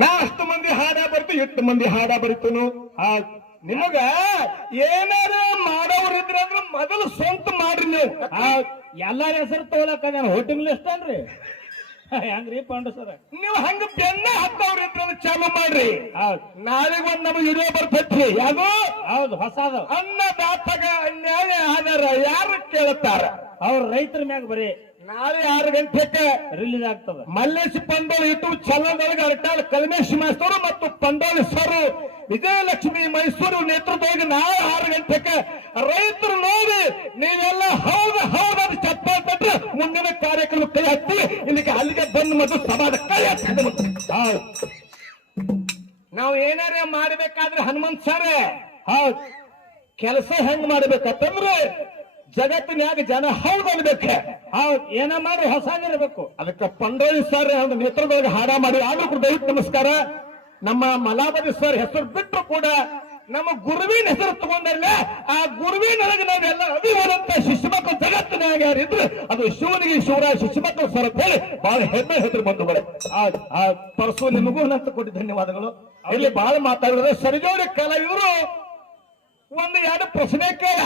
ನಾ ಅಷ್ಟು ಮಂದಿ ಹಾಡ ಬರ್ತು, ಎಷ್ಟು ಮಂದಿ ಹಾಡ ಬರಿತನು. ನಿಮಗ ಏನಾರ ಮಾಡೋರಿದ್ರ ಅಂದ್ರೆ ಮೊದಲು ಸ್ವಂತ ಮಾಡ್ರಿ. ನೀವು ಎಲ್ಲಾರ ಹೆಸರು ತಗೊಳಕ ಹೋಟಿಂಗ್ ಲಿಸ್ಟ್ ಅನ್ರಿ ಹೆಂಗ್ರಿ ಪಾಂಡು ಸರ. ನೀವು ಹಂಗ ಬೆನ್ನ ಹತ್ತವ್ರಿದ್ರ ಚಾಲು ಮಾಡ್ರಿ. ನಾಳೆಗ್ ಒಂದ್ ನಮಗೆ ವಿಡಿಯೋ ಬರ್ತೈತಿ. ಯಾವುದು? ಹೌದು, ಹೊಸದು. ಅನ್ನದಾತಗ ಅನ್ಯಾಯ ಆದಾರ ಯಾರು ಕೇಳುತ್ತಾರ? ಅವ್ರ ರೈತರ ಮ್ಯಾಗ ಬರೀ ನಾಳೆ 6 ಗಂಟೆಗೆ ರಿಲೀಸ್ ಆಗ್ತದ. ಮಲ್ಲೇಶ್ ಪಂಡೋಳಿ ಯೂಟ್ಯೂಬ್ ಚಾನಲ್ದೊಳಗೆ ಅರಟಾಳ ಕಲ್ಮೇಶ್ ಮಾಸ್ತರು ಮತ್ತು ಪಂಡೋಳಿ ಸರ್ ವಿಜಯಲಕ್ಷ್ಮಿ ಮೈಸೂರು ನೇತೃತ್ವದಲ್ಲಿ ನಾಳೆ 6 ಗಂಟೆಗೆ ರೈತರು ನೋಡಿ ನೀವೆಲ್ಲ ಹೌದು ಹೌದು ಚಪ್ಪಾಳೆ ತಟ್ರೆ ಮುಂದಿನ ಕಾರ್ಯಕ್ರಮ ಕೈ ಹತ್ತಿ ಇಲ್ಲಿಗೆ ಅಲ್ಲಿಗೆ ಬಂದು ಮತ್ತು ಸಮಾಜ ಕೈ ಹತ್ತಿ. ನಾವು ಏನಾರೇ ಮಾಡಬೇಕಾದ್ರೆ ಹನುಮಂತ್ ಸರ್ ಹೌದು ಕೆಲಸ ಹೆಂಗ್ ಮಾಡ್ಬೇಕಂತಂದ್ರೆ ಜಗತ್ತಿನ್ಯಾಗ ಜನ ಹೌದು ಅನ್ಬೇಕ. ಹೌದು, ಏನ ಮಾಡಿ ಹೊಸದಿರ್ಬೇಕು. ಅದಕ್ಕೆ ಪಂಡೋಳಿ ಸರ್ ನೇತೃತ್ವದೊಳಗೆ ಹಾಡ ಮಾಡಿ ಆದ್ರೂ ಕೂಡ ದಯವಿಟ್ಟು ನಮಸ್ಕಾರ. ನಮ್ಮ ಮಲಾಬದಿ ಸರ್ ಹೆಸರು ಬಿಟ್ಟರು ಕೂಡ ನಮ್ಮ ಗುರುವಿನ ಹೆಸರು ತಗೊಂಡಲ್ಲ, ಆ ಗುರುವಿನೊಳಗೆ ನಾವೆಲ್ಲ ಅಭಿವರಂತ ಶಿಶು ಮಕ್ಕಳು ಜಗತ್ತಿನಾಗ ಯಾರಿದ್ರೆ ಅದು ಶಿವನಿಗೆ ಶಿವರಾಯ ಶಿಶು ಮಕ್ಕಳು ಸರ್ ಅಂತ ಹೇಳಿ ಬಹಳ ಹೆಮ್ಮೆ ಹೆಸರು ಬಂಧುಗಳೇ. ಆ ಪರಸು ನಿಮಗೂ ನಂತ ಕೊಟ್ಟು ಧನ್ಯವಾದಗಳು. ಇಲ್ಲಿ ಬಹಳ ಮಾತಾಡಿದ್ರೆ ಸರಿಜೋಡಿ ಕಲಾವಿದರು 1-2 ಪ್ರಶ್ನೆ ಕೇಳ